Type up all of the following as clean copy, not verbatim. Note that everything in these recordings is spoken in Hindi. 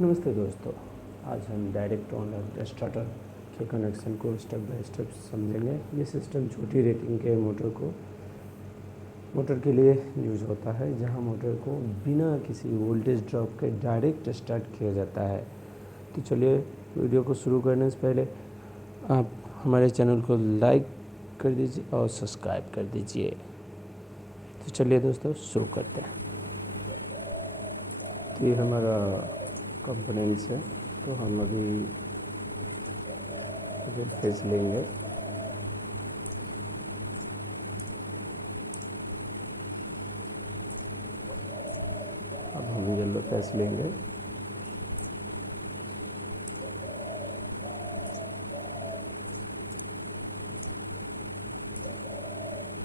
नमस्ते दोस्तों, आज हम डायरेक्ट ऑन स्टार्टर के कनेक्शन को स्टेप बाय स्टेप समझेंगे। ये सिस्टम छोटी रेटिंग के मोटर के लिए यूज होता है, जहां मोटर को बिना किसी वोल्टेज ड्रॉप के डायरेक्ट स्टार्ट किया जाता है। तो चलिए वीडियो को शुरू करने से पहले आप हमारे चैनल को लाइक कर दीजिए और सब्सक्राइब कर दीजिए। तो चलिए दोस्तों शुरू करते हैं। तो ये हमारा कंपोनेंट्स है, तो हम अभी रेड फेस लेंगे। अब हम येलो फेस लेंगे।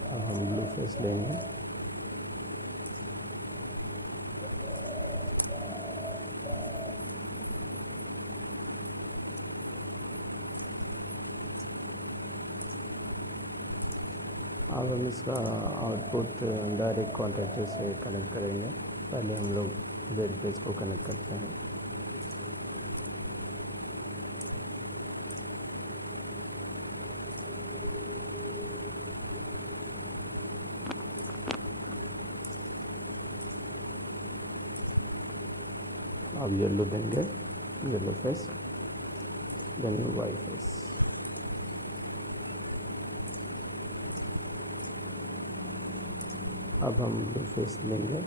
अब हम ब्लू फेस लेंगे। अब हम इसका आउटपुट डायरेक्ट कॉन्टैक्टर से कनेक्ट करेंगे। पहले हम लोग रेड फेस को कनेक्ट करते हैं। अब येलो देंगे, yellow face, then white face. अब हम ब्लू फेस लेंगे।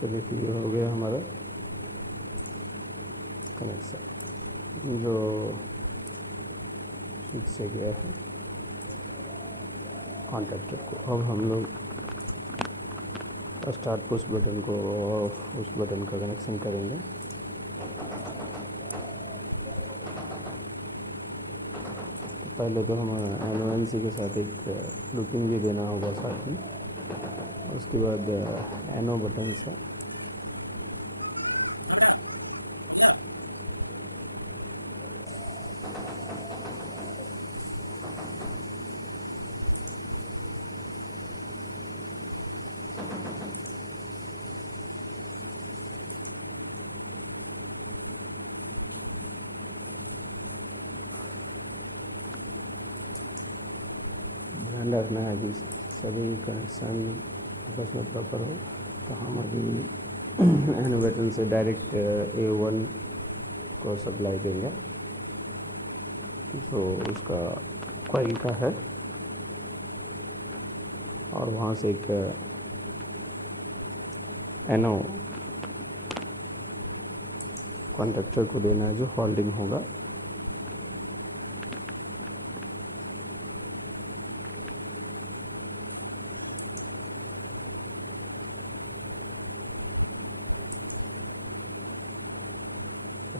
चलिए, तो ये हो गया हमारा कनेक्शन जो स्विच से गया है कॉन्टैक्टर को। अब हम लोग स्टार्ट पुश बटन को ऑफ उस बटन का कनेक्शन करेंगे। तो पहले तो हम एनओएनसी के साथ एक लूपिंग भी देना होगा साथ में। उसके बाद एनओ बटन से ध्यान रखना है कि सभी कनेक्शन आपस में प्रॉपर हो। तो हम अभी एन बटन से डायरेक्ट A1 को सप्लाई देंगे, जो उसका कॉइल का है, और वहाँ से एक एनो कॉन्टैक्टर को देना है, जो होल्डिंग होगा।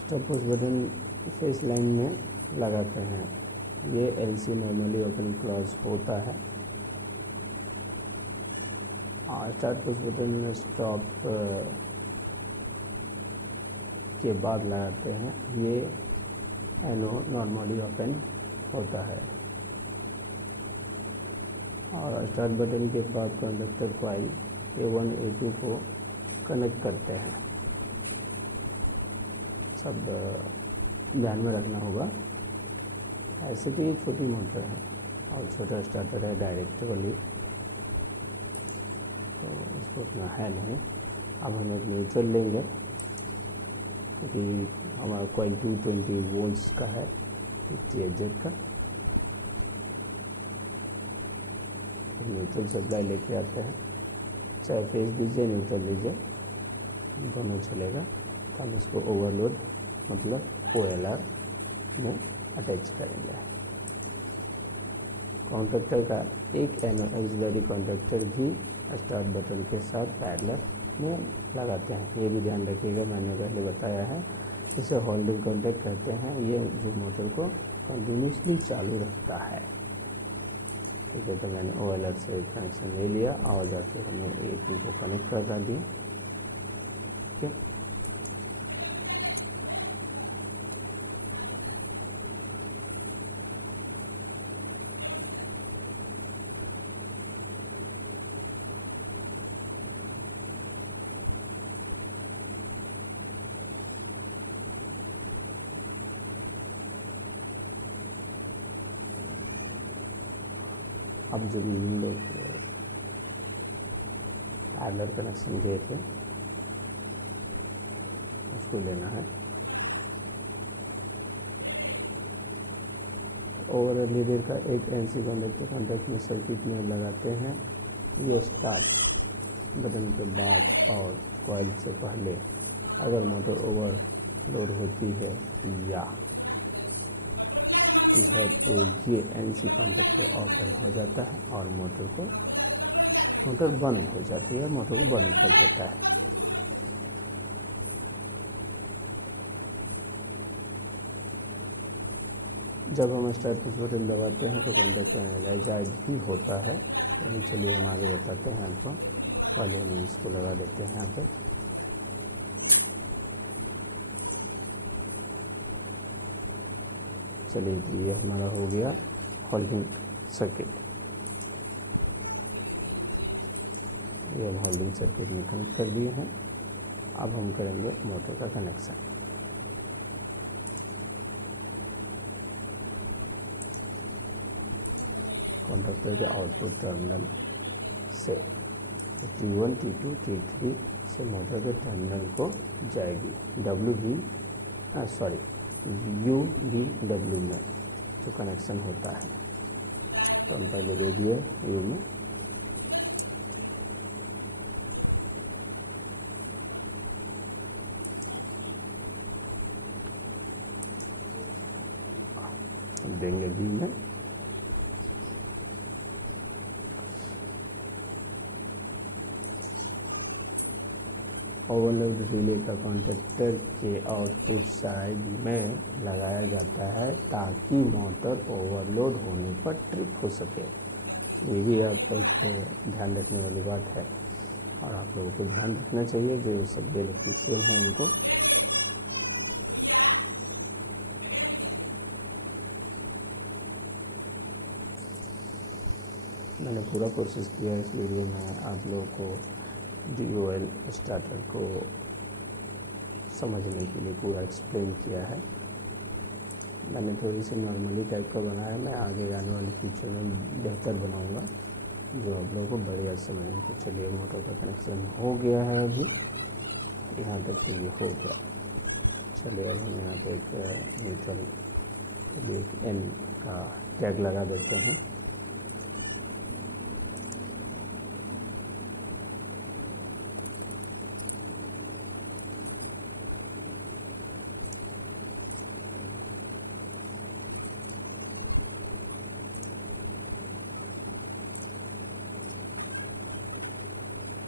Stop push button phase line में लगाते हैं। ये एलसी नॉर्मली ओपन क्लोज होता है। स्टार्ट पुश बटन स्टॉप के बाद लगाते हैं। ये एनो नॉर्मली ओपन होता है। और स्टार्ट बटन के बाद कंडक्टर कॉइल A1 A2 को कनेक्ट करते हैं। सब ध्यान में रखना होगा। ऐसे तो ये छोटी मोटर है और छोटा स्टार्टर है डायरेक्ट वाली, तो इसको उतना है नहीं। अब हम एक न्यूट्रल लेंगे, क्योंकि हमारा कॉइल 220 वोल्ट्स का है, 50Hz का। न्यूट्रल सप्लाई लेके आते हैं, चाहे फेस दीजिए न्यूट्रल दीजिए, दोनों चलेगा। तो हम इसको ओवरलोड मतलब OLR में अटैच करेंगे। कॉन्टैक्टर का एक एनो एक्सिलरी कॉन्टैक्टर भी स्टार्ट बटन के साथ पैरेलल में लगाते हैं। ये भी ध्यान रखिएगा, मैंने पहले बताया है। इसे होल्डिंग कॉन्टैक्ट कहते हैं। ये जो मोटर को कंटिन्यूसली चालू रखता है। ठीक है, तो मैंने OLR से कनेक्शन ले लिया और जाके हमने A2 को कनेक्ट करा दिया। ठीक है, अब जो हम लोग पैरेलल कनेक्शन गए थे उसको लेना है। ओवरऑल लीडर का एक एनसी कॉन्डक्टर कॉन्टैक्ट में सर्किट में लगाते हैं। ये स्टार्ट बटन के बाद और कॉइल से पहले अगर मोटर ओवरलोड होती है या तो ये एनसी कॉन्टैक्टर ओपन हो जाता है और मोटर बंद हो जाती है, मोटर को बंद कर देता है। जब हम स्टार्ट पुश बटन दबाते हैं तो कॉन्टैक्टर एनालाइज भी होता है। तो चलिए हम आगे बताते हैं आपको। पहले हम इसको लगा देते हैं यहाँ पे। चलिए तो ये हमारा हो गया होल्डिंग सर्किट। ये हम होल्डिंग सर्किट में कनेक्ट कर दिए हैं। अब हम करेंगे मोटर का कनेक्शन। कॉन्टैक्टर के आउटपुट टर्मिनल से T1, T2, T3 से मोटर के टर्मिनल को जाएगी UVW में जो कनेक्शन होता है। तो हम पहले दे दिए U में। हम देंगे V में। ओवरलोड रिले का कॉन्टैक्टर के आउटपुट साइड में लगाया जाता है ताकि मोटर ओवरलोड होने पर ट्रिप हो सके। ये भी आप एक ध्यान रखने वाली बात है और आप लोगों को ध्यान रखना चाहिए जो सब इलेक्ट्रीशियन हैं उनको। मैंने पूरा कोशिश किया इस वीडियो में आप लोगों को DOL स्टार्टर को समझने के लिए पूरा एक्सप्लेन किया है। मैंने थोड़ी सी नॉर्मली टाइप का बनाया। मैं आगे आने वाले फ्यूचर में बेहतर बनाऊंगा जो आप लोगों को बढ़िया समझें। तो चलिए मोटर का कनेक्शन हो गया है अभी यहाँ तक तो ये हो गया। चलिए अब हम यहाँ पे एक न्यूट्रल के लिए एक N का टैग लगा देते हैं।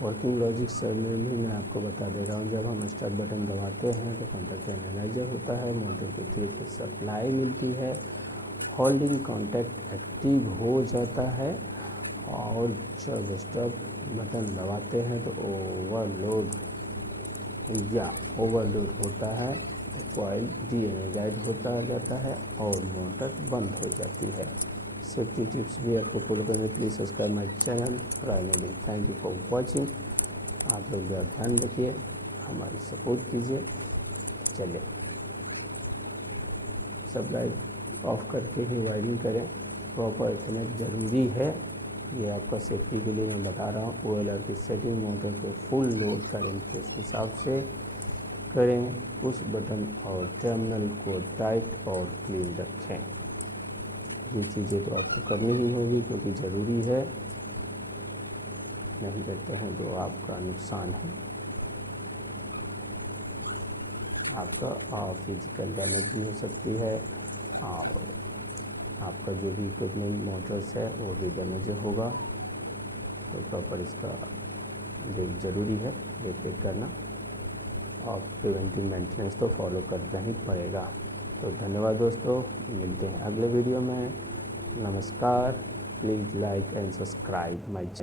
वर्किंग लॉजिक सब में भी मैं आपको बता दे रहा हूँ। जब हम स्टार्ट बटन दबाते हैं तो कॉन्टैक्टर एनालाइजर होता है, मोटर को 3 फेज सप्लाई मिलती है, होल्डिंग कॉन्टैक्ट एक्टिव हो जाता है और जब स्टॉप बटन दबाते हैं तो ओवरलोड होता है तो कॉइल डी एनर्जाइज होता जाता है और मोटर बंद हो जाती है। सेफ्टी टिप्स भी आपको फॉलो करने के लिए subscribe my channel primary. Thank you for watching. आप लोग ध्यान रखिए, हमारी सपोर्ट कीजिए। चलिए सब लाइट ऑफ करके ही वायरिंग करें। प्रॉपर इतनेट ज़रूरी है, ये आपका सेफ्टी के लिए मैं बता रहा हूँ। OLR की सेटिंग मोटर के फुल लोड करंट के हिसाब से करें। पुश बटन और टर्मिनल को टाइट और क्लीन रखें। ये चीज़ें तो आपको करनी ही होगी क्योंकि ज़रूरी है, नहीं करते हैं तो आपका नुकसान है, आपका फिजिकल डैमेज भी हो सकती है और आपका जो भी इक्विपमेंट मोटर्स है वो भी डैमेज होगा। तो प्रॉपर इसका ज़रूरी है देख रेख करना और प्रिवेंटिव मेंटेनेंस तो फॉलो करना ही पड़ेगा। तो धन्यवाद दोस्तों, मिलते हैं अगले वीडियो में। नमस्कार। Please like and subscribe my channel.